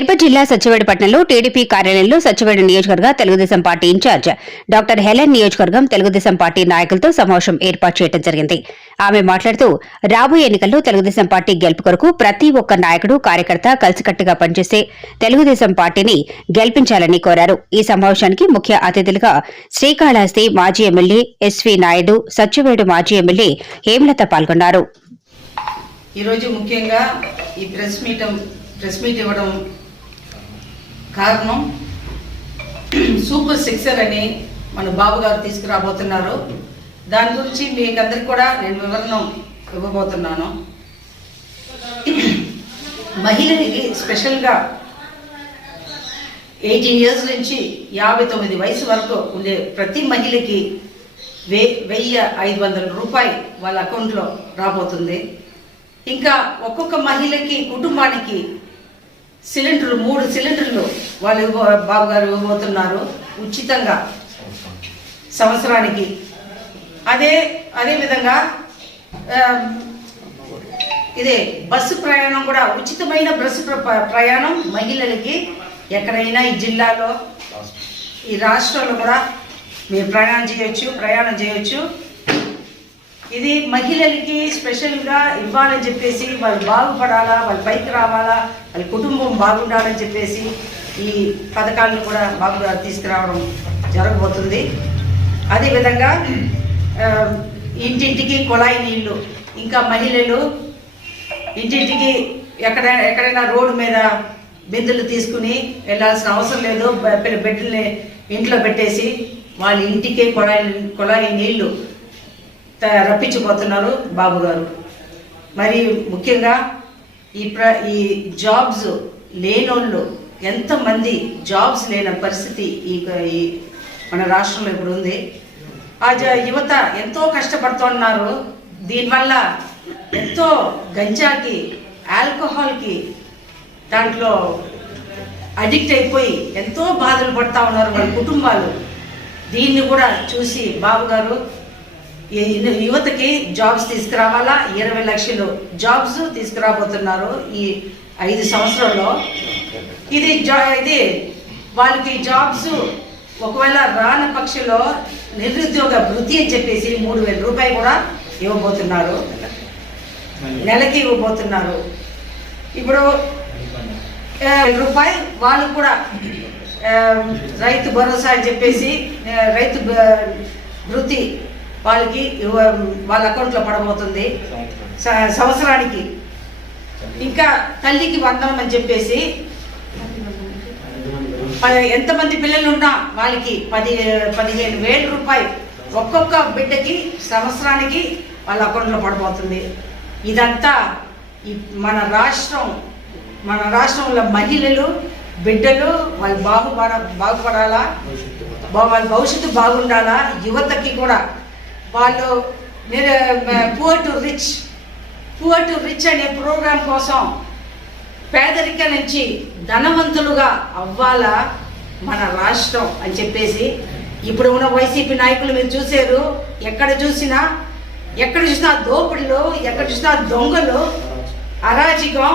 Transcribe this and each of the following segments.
తిరుపతి జిల్లా సచివేడుపట్నంలో టీడీపీ కార్యాలయంలో సచివేడు నియోజకవర్గ Telugu Desam party incharge doctor Helen నియోజకవర్గం తెలుగుదేశం పార్టీ నాయకులతో సమావేశం ఏర్పాటు చేయడం జరిగింది. ఆమె మాట్లాడుతూ రాబోయే ఎన్నికల్లో తెలుగుదేశం పార్టీ గెలుపు కొరకు ప్రతి ఒక్క నాయకుడు కార్యకర్త కలిసికట్టుగా పనిచేసే తెలుగుదేశం పార్టీని గెలిపించాలని కోరారు. ఈ సమావేశానికి ముఖ్య అతిథులుగా శ్రీకాళహస్తి మాజీ ఎమ్మెల్యే ఎస్వి నాయుడు సచివేడు మాజీ ఎమ్మెల్యే హేమలత పాల్గొన్నారు. ఈరోజు ముఖ్యంగా ఈ ప్రెస్ మీట్ ప్రెస్ మీట్ ఇవ్వడం కారణం సూపర్ సిక్సర్ అని మన బాబు గారు తీసుకురాబోతున్నారు. దాని గురించి మీకు అందరికి కూడా నేను వివరణ ఇవ్వబోతున్నాను. మహిళలకి స్పెషల్గా ఎయిటీన్ ఇయర్స్ నుంచి యాభై తొమ్మిది వయసు వరకు ఉండే ప్రతి మహిళకి వే వెయ్యి ఐదు వందల రూపాయలు వాళ్ళ అకౌంట్లో రాబోతుంది. ఇంకా ఒక్కొక్క మహిళకి కుటుంబానికి సిలిండర్లు మూడు సిలిండర్లు వాళ్ళు బాబు గారు ఇవ్వబోతున్నారు ఉచితంగా. సంవత్సరానికి. అదే అదేవిధంగా ఇదే బస్సు ప్రయాణం కూడా ఉచితమైన బస్సు ప్ర- ప్రయాణం మహిళలకి ఎక్కడైనా ఈ జిల్లాలో ఈ రాష్ట్రంలో కూడా మీరు ప్రయాణం చేయొచ్చు ప్రయాణం చేయొచ్చు. ఇది మహిళలకి స్పెషల్గా ఇవ్వాలని చెప్పేసి వాళ్ళు బాగుపడాలా వాళ్ళు పైకి రావాలా వాళ్ళ కుటుంబం బాగుండాలని చెప్పేసి ఈ పథకాలను కూడా బాగా తీసుకురావడం జరగబోతుంది. అదేవిధంగా ఇంటింటికి కుళాయి నీళ్ళు ఇంకా మహిళలు ఇంటింటికి ఎక్కడ ఎక్కడైనా రోడ్డు మీద బిందులు తీసుకుని వెళ్ళాల్సిన అవసరం లేదు. బిడ్డల్ని ఇంట్లో పెట్టేసి వాళ్ళ ఇంటికే కుళాయి కుళాయి నీళ్ళు త- బాబు గారు. మరి ముఖ్యంగా ఈ ప్ర ఈ జాబ్స్ లేనోళ్ళు ఎంతమంది జాబ్స్ లేని పరిస్థితి ఈ మన రాష్ట్రంలో ఇప్పుడు ఉంది. ఆ యువత ఎంతో కష్టపడుతున్నారు. దీనివల్ల ఎంతో గంజాకి ఆల్కహాల్కి దాంట్లో అడిక్ట్ అయిపోయి ఎంతో బాధలు పడతా ఉన్నారు వాళ్ళ కుటుంబాలు. దీన్ని కూడా చూసి బాబు గారు యువతకి జాబ్స్ తీసుకురావాలా? ఇరవై లక్షలు జాబ్స్ తీసుకురాబోతున్నారు ఈ ఐదు సంవత్సరాల్లో. ఇది జా ఇది వాళ్ళకి జాబ్స్ ఒకవేళ రాని పక్షంలో నిరుద్యోగ వృత్తి అని చెప్పేసి మూడు వేల రూపాయలు కూడా ఇవ్వబోతున్నారు. నెలకి ఇవ్వబోతున్నారు. ఇప్పుడు రూపాయి వాళ్ళు కూడా రైతు భరోసా అని చెప్పేసి రైతు బ- వృత్తి వాళ్ళకి వాళ్ళ అకౌంట్లో పడబోతుంది. సంవత్సరానికి. ఇంకా తల్లికి వందనం అని చెప్పేసి ఎంతమంది పిల్లలు ఉన్నా వాళ్ళకి పది పదిహేను వేల రూపాయలు ఒక్కొక్క బిడ్డకి సంవత్సరానికి వాళ్ళ అకౌంట్లో పడబోతుంది. ఇదంతా మన రాష్ట్రం మన రాష్ట్రంలో మహిళలు బిడ్డలు వాళ్ళు బాగుపడ బాగుపడాలా? వాళ్ళ భవిష్యత్తు బాగుండాలా? యువతకి కూడా వాళ్ళు మీరు poor to rich poor to rich అనే ప్రోగ్రాం కోసం పేదరిక నుంచి ధనవంతులుగా అవ్వాలా మన రాష్ట్రం అని చెప్పేసి ఇప్పుడు ఉన్న వైసీపీ నాయకులు మీరు చూసారు. ఎక్కడ చూసినా ఎక్కడ చూసినా దోపిడీలు ఎక్కడ చూసినా దొంగలు. అరాజకం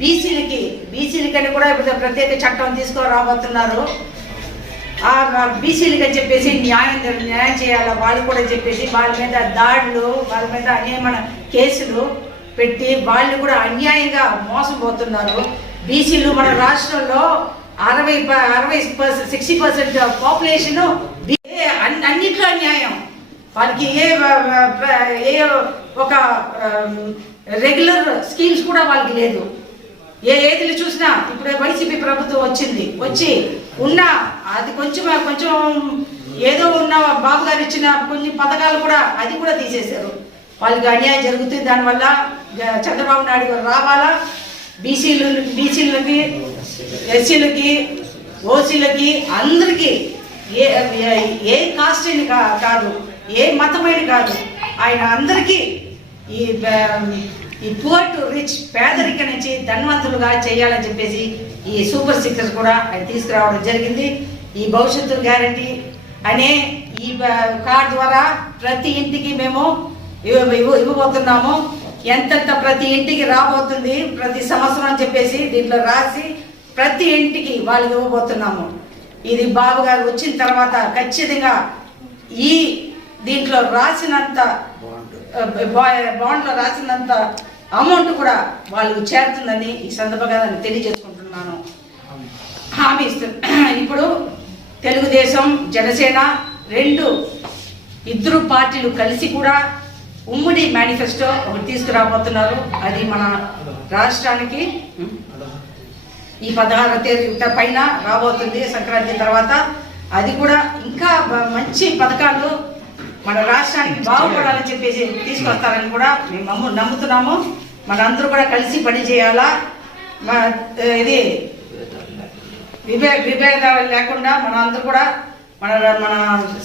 బీసీలకి బీసీలకని కూడా ఇప్పుడు ప్రత్యేక చట్టం తీసుకురాబోతున్నారు. బీసీలకి అని చెప్పేసి న్యాయం న్యాయం చేయాలి? వాళ్ళు కూడా చెప్పేసి వాళ్ళ మీద దాడులు వాళ్ళ మీద అన్యాయమైన కేసులు పెట్టి వాళ్ళు కూడా అన్యాయంగా మోసపోతున్నారు బీసీలు మన రాష్ట్రంలో అరవై ప- అరవై పర్సెంట్ సిక్స్టీ పర్సెంట్ పాపులేషన్ అన్నిట్లో అన్యాయం వాళ్ళకి ఏ ఏ ఒక రెగ్యులర్ స్కీమ్స్ కూడా వాళ్ళకి లేదు. ఏ ఏదిలు చూసినా ఇప్పుడు వైసీపీ ప్రభుత్వం వచ్చింది. వచ్చి ఉన్నా అది కొంచెం కొంచెం ఏదో ఉన్న బాబు గారు ఇచ్చిన కొన్ని పథకాలు కూడా అది కూడా తీసేశారు. వాళ్ళకి అన్యాయం జరుగుతుంది. దానివల్ల చంద్రబాబు నాయుడు గారు రావాలా? బీసీలు బీసీలకి ఎస్సీలకి ఓసీలకి అందరికీ ఏ ఏ- కాస్ట్ అని కా- కాదు ఏ మతమైన కాదు ఆయన అందరికీ ఈ ఈ పువర్ టు రిచ్ పేదరిక నుంచి ధనవంతులుగా చేయాలని చెప్పేసి ఈ సూపర్ సిక్సర్ కూడా ఆయన తీసుకురావడం జరిగింది. ఈ భవిష్యత్తు గ్యారంటీ అనే ఈ కార్డు కార్డ్ ద్వారా ప్రతి ఇంటికి మేము ఇవ్వ- ఇవ్వబోతున్నాము. ఎంతెంత ప్రతి ఇంటికి రాబోతుంది ప్రతి సంవత్సరం అని చెప్పేసి దీంట్లో రాసి ప్రతి ఇంటికి వాళ్ళకి ఇవ్వబోతున్నాము. ఇది బాబు గారు వచ్చిన తర్వాత ఖచ్చితంగా ఈ దీంట్లో రాసినంత బాండ్లో రాసినంత అమౌంట్ కూడా వాళ్ళు చేరుతుందని ఈ సందర్భంగా నేను తెలియజేసుకుంటున్నాను. హామీ ఇప్పుడు తెలుగుదేశం జనసేన రెండు ఇద్దరు పార్టీలు కలిసి కూడా ఉమ్మడి మేనిఫెస్టో ఒకటి తీసుకురాబోతున్నారు. అది మన రాష్ట్రానికి ఈ పదహారవ తేదీ పైన రాబోతుంది. సంక్రాంతి తర్వాత అది కూడా ఇంకా మంచి పథకాలు మన రాష్ట్రానికి బాగుపడాలని చెప్పేసి తీసుకొస్తారని కూడా మేము నమ్ముతున్నాము నమ్ముతున్నాము. మనందరూ కూడా కలిసి పని చేయాలా? మా ఇది విభే విభేదాలు లేకుండా మన అందరూ కూడా మన మన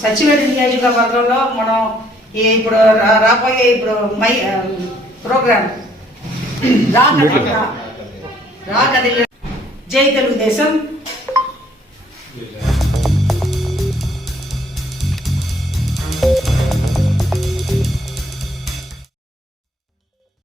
సచివేడి నియోజకవర్గంలో మనం ఈ ఇప్పుడు రా- రాబోయే ఇప్పుడు మై ప్రోగ్రామ్ రాకదిల్ల రాకదిల్ల జై తెలుగుదేశం.